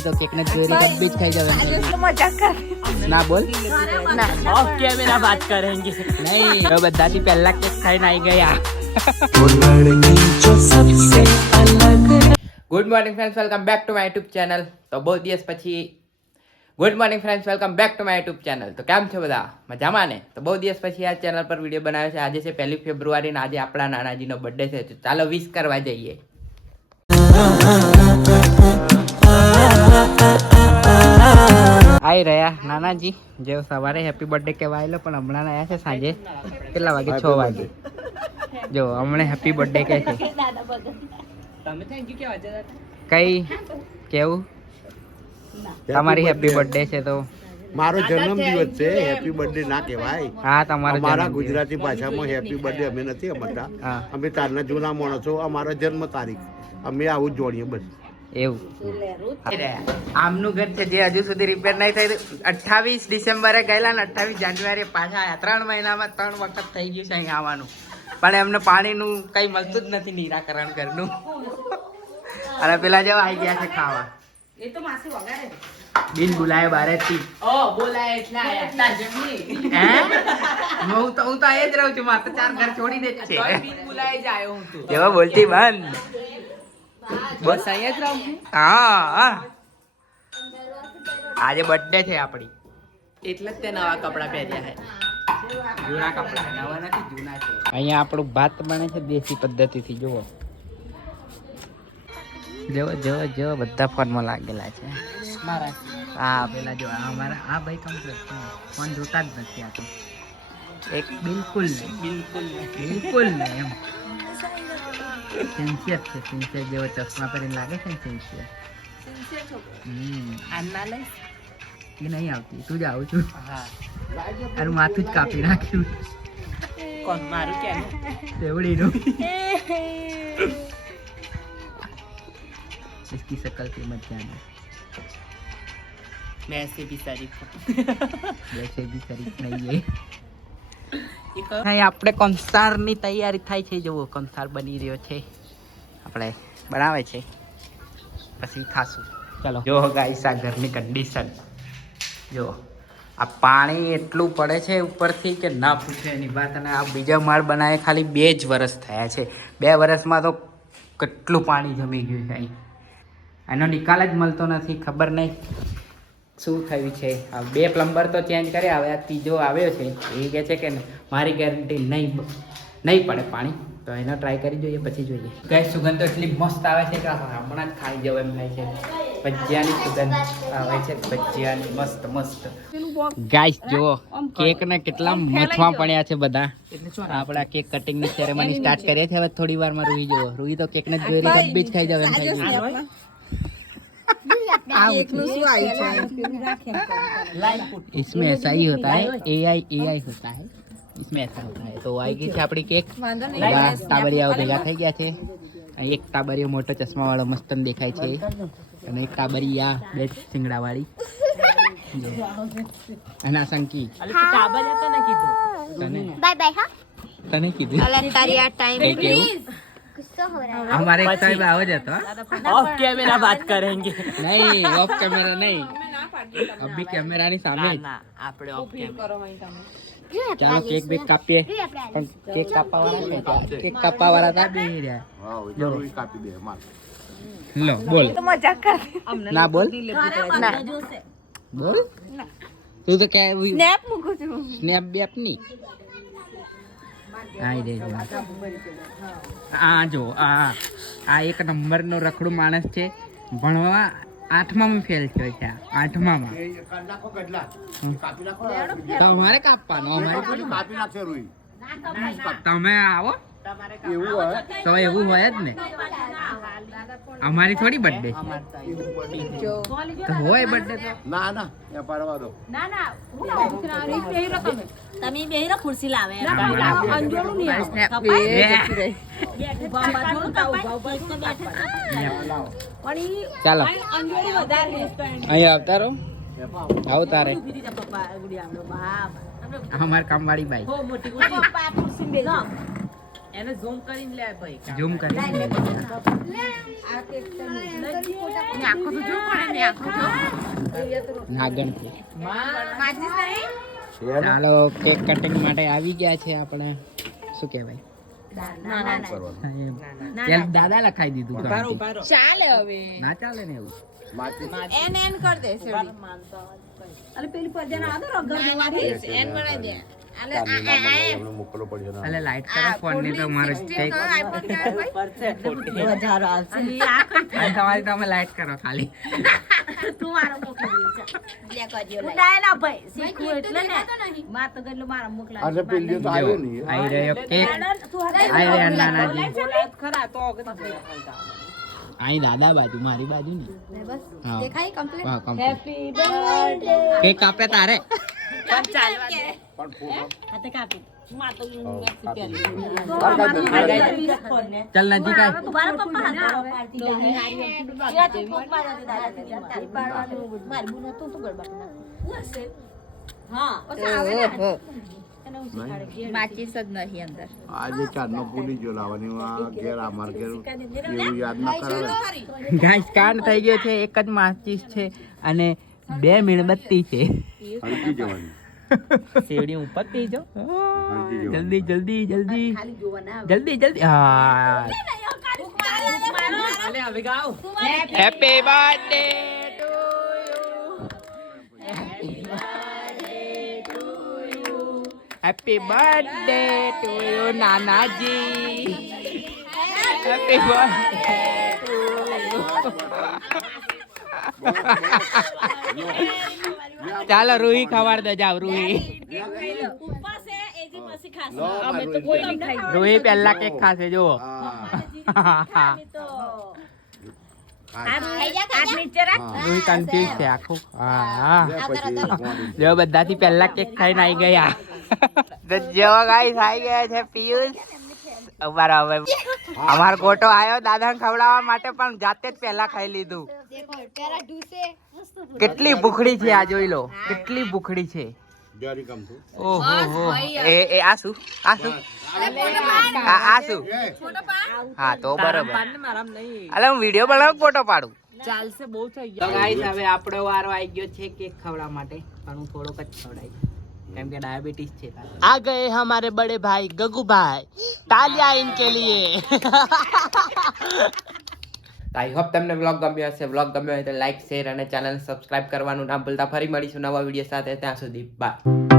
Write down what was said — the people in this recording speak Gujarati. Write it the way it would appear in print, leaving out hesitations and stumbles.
રૂહી તો કેક ને ચોરી डब्बी खाई जावे मजाक कर ना बोल ऑफ कैमरा बात करेंगे नहीं तो बदाती पहला केक खाई आई गया good morning friends welcome back to my YouTube channel तो बहुत दिवस પછી good morning friends welcome back to my YouTube channel तो કેમ છો બધા મજામાં ને તો બહુ દિવસ પછી આ ચેનલ પર વિડિયો બનાવ્યો છે આજે છે 1 ફેબ્રુઆરી ને આજે આપણા નાનાજીનો બર્થડે છે તો ચાલો વિશ કરવા જઈએ આઈ રહ્યા નાનાજી જે સવારે હેપી બર્થડે કહેવાયેલો પણ હમણાં આયા છે સાંજે કેટલા વાગે 6 વાગે જો હમણે હેપી બર્થડે કહે છે તમે થેન્ક યુ કેવા જતા કઈ કેવું તમારી હેપી બર્થડે છે તો મારો જન્મદિવસ છે હેપી બર્થડે ના કહેવાય હા તમારો અમારા ગુજરાતી ભાષામાં હેપી બર્થડે અમે નથી અમારતા અમે તારના જૂના માણસો અમારા જન્મ તારીખ અમે આવું જ જોડીએ બસ એવું આમનું ઘર છે જે હજુ સુધી રિપેર નહીં થયું 28 ડિસેમ્બરે ગયેલા ને 28 જાન્યુઆરી પાછા આવ્યા 3 મહિનામાં 3 વખત થઈ ગયું છે અહીં આવવાનું પણ એમને પાણીનું કઈ મળતું જ નથી નિરાકરણ ઘરનું અને પેલા જેવા આવી ગયા છે ખાવા એ તો માસી વગાડે બિન બોલાય બારેથી ઓ બોલાય એટલે આયા જમની હે હું તો આ જ રહું છું માત્ર 4 ઘર છોડી દે છે તોય બિન બોલાય જ આવ્યો હું તું જેવા બોલતી બંધ બસ અહીંયા જ રહું છું હા આજે બર્થડે છે આપણી એટલે જ તે નવા કપડા પહેર્યા હે જૂના કપડા નવા નથી જૂના છે અહીંયા આપણું ભાત બને છે દેશી પદ્ધતિથી જુઓ જો બધા ફોનમાં લાગેલા છે મારા હા પેલા જો અમારા આ ભાઈ કમ્પ્લીટ ફોન જોતા જ નથી આ તો એક બિલકુલ નહીં એમ સિન્સિયર છે સિન્સિયર જેવો ચશ્મા પહેરીને લાગે છે ને સિન્સિયર આના લઈ એ નહીં આવતી તું જ આવું છું હા તારું માથું જ કાપી નાખ્યું કોણ મારું ક્યાં તેવડીનું इसकी शकल पे मत जाना मैं ऐसे भी शरीफ हूँ वैसे भी शरीफ नहीं है અહીં આપણે કંસારની તૈયારી થાય છે જુઓ કંસાર બની રહ્યો છે આપણે બનાવે છે પછી ખાશું ચાલો જો ગાઈસ આ ઘરની કન્ડિશન જો આ પાણી એટલું પડે છે ઉપરથી કે ના પૂછે એની વાત અને આ બીજા માળ બનાવે ખાલી 2 જ વર્ષ થયા છે 2 વર્ષમાં તો કેટલું પાણી જમી ગયું છે અહીં એનો નિકાલ જ મળતો નથી ખબર નહીં શું થયું છે આ 2 પ્લમ્બર તો ચેન્જ કર્યા હવે આ ત્રીજો આવ્યો છે એ કહે છે કે મારી ગેરંટી નહીં પડે પાણી તો એનો ટ્રાય કરી જોઈએ પછી જોઈએ ગેસ સુગંધ તો એટલી મસ્ત આવે છે કે હમણાં જ ખાઈ જવું એમ થાય છે ભજીયાની સુગંધ આવે છે ભજીયાની મસ્ત ગાઈસ જુઓ કેક ને કેટલા મથવા પડ્યા છે બધા આપણા કેક કટિંગ ની સેરેમની સ્ટાર્ટ કરીએ છીએ હવે થોડી વારમાં રૂહી તો કેક ને જોઈ ડબ્બી જ ખાઈ જાવ એમ થાય છે इसमें ऐसा ही होता है एआई होता है इसमें ऐसा होता है तो आई गई છે આપણી કેક તાબરિયાઓ ભેગા થઈ ગયા છે એક તાબરિયો મોટો ચશ્મા વાળો મસ્ત દેખાય છે અને એક તાબરિયા બે સિંગડા વાળી અને આ સંકી તાબરિયા તને કીધું बाय बाय हाँ તને કીધું तारी टाइम गुस्सा हो रहा है हमारे एक टाइम आवाज आता ऑफ कैमरा बात करेंगे नहीं ऑफ कैमरा नहीं अभी कैमरा ની સામે જ ના આપણે ઓફ કેમેરા ચાલો કેક બેક કાપીએ પણ કેક કાપવા વાળા તા બે રહ્યા હા જરૂર કાપી દે માર લો બોલ तो मजाक कर ના બોલ ना બોલ તું તો કે स्नैप मुको तू સ્નેપ બેપ ની આઈ રે આ જો આ એક નંબર નો રખડું માણસ છે ભણવા 8માં ફેલ થયો છે 8માં તમારે કાપવાનો અમારે કાપી નાખશે રૂઈ તમે આવો એવું હોય તો એવું હોય જ ને અમારી થોડી બર્થડે તો હોય બર્થડે તો ના ના એ પાડવા દો તમે બેહીરો ખુરશી લાવે અંજોળું નહીં ચાલો અહીં આવતા રહો આવો તારે અમાર કામવાળી બાઈ એને ઝૂમ કરીને લે ભાઈ ઝૂમ કરી નાગણ છે. ચાલો કેક કટિંગ માટે આવી ગયા છે આપણે. શું કહેવાય? ચાલ દાદા લખાઈ દીધું ગાંધી. ચાલે હવે ના ચાલે ને એવું. એન કર દે સેડી અરે પેલી પરજાને આદો રગર દેવાની એન બનાવી દે એમને મોકલવો પડશે ને. અલે લાઈટ કરો ફોન ની તો મારે કેક હજારો આવશે તમારી તમે લાઈટ કરો ખાલી. તું મારો મોકલી દે લે કરજો લે ના ભાઈ શીખવું એટલે ને માર તો ગલ્લો મારા મોકલા આજે પેલી તો આવ્યો નહીં. આઈ રહ્યો કેક. તું આઈ રહ્યા નાનાજી. ખરા તો અગર આઈ દાદા બાજુ મારી બાજુ ને. બસ હા દેખાય કમ્પ્લીટ હા કમ્પ્લીટ. કેક કાપે તારે. પણ ચાલવા દે પણ ફોટો હાથે કાપી માર તો ચાલ નજીક આય. મારા પપ્પા હતા પાર્ટી જાય માર બુનો તું ગડબડ હા માચીસ જ નહીં અંદર આજે ચારનો ભૂલી ગયો લાવવાની. આ ઘેર અમાર ઘેર એવું યાદ ના કરે. ગાઈસ કાંડ થઈ ગયો છે. એક જ માચીસ છે અને 2 મીણબત્તી છે. હલકી જવાની. શેવડી ઉપર થઈ જો. હલકી જવાની. જલ્દી જલ્દી જલ્દી જલ્દી જલ્દી. હા અલે હવે ગાઓ happy birthday happy birthday to you નાનાજી. હેપી બર્થડે ટુ ચાલો રૂહી ખવાડ દે જાવ રૂહી. લો, મારું રૂહી પહેલા કેક ખાશે જુઓ. હા. રૂહી કન્ફ્યુઝ છે આખું. હા લે પછી જો બધાથી પહેલા કેક ખાઈને આવી ગયા. તો જો ગાઈસ આવી ગયા છે પિયુષ. બરાબર અમારો ગોટો આવ્યો દાદાને ખવડાવવા માટે પણ જાતે જ પહેલા ખાઈ લીધું. દેખો પેલા ઢૂસે કેટલી ભૂખડી છે આ જોઈ લો. કેટલી ભૂખડી છે. જારી કામ તું. ઓહો હો. એ આ શું? આ શું? આ શું? હા તો બરાબર. મારામ નહીં અલે હું વિડિયો બનાવું ફોટો પાડું. ચાલશે બહુ થઈ તો ગાઈસ હવે આપણો વારો આવી ગયો છે કેક ખવડાવવા માટે. પણ હું થોડોક જ ખવડાવીશ કેમ કે ડાયાબિટીસ છે. આ ગયે હમારે બડે ભાઈ ગગુ ભાઈ. તાલિયા ઇનકે લીએ. આઈ હોપ તમને વ્લોગ ગમ્યો હશે. વ્લોગ ગમ્યો હોય તો લાઈક શેર અને ચેનલ સબસ્ક્રાઇબ કરવાનું ના ભૂલતા. ફરી મળીશું નવા વિડીયો સાથે. ત્યાં સુધી બાય.